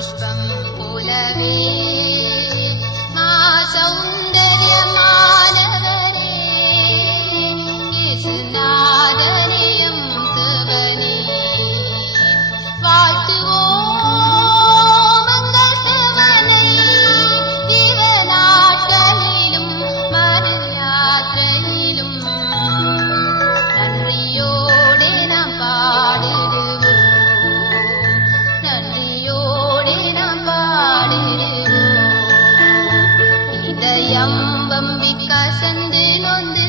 पुष्पं पोलवे मा सौन्दर्यमानवरे येसुनादनेयं तवने வாழ்த்துவோம் மங்களத்தவனை ஜீவநாட்களிலும் மறு யாத்திரையிலும் நன்றியோடே நாம் பாடிடுவோம் நன்றியோடே நாம் பாடிடுவோம் இதயம் வம்பி கசந்து நொந்து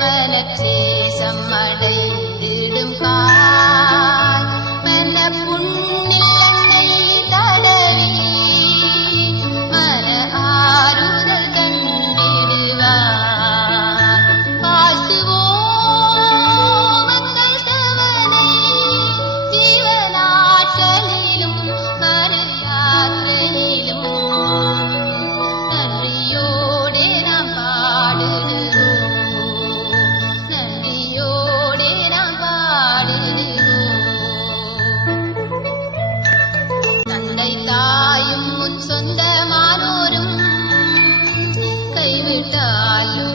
மனக்லேசம் அடைந்திடும் கால் மன புண்ணில் எண்ணெய் தடவி மன ஆறுதல் தந்திடுவார் வாழ்த்துவோம் மங்களத்தவனை ஜீவநாட்களிலும் மறு யாத்திரையிலும் நன்றியோடே நாம் பாடிடுவோம் நன்றியோடே நாம் பாடிடுவோம் தந்தை தாயும் முன் சொந்தமானோரும் கைவிட்டாலும்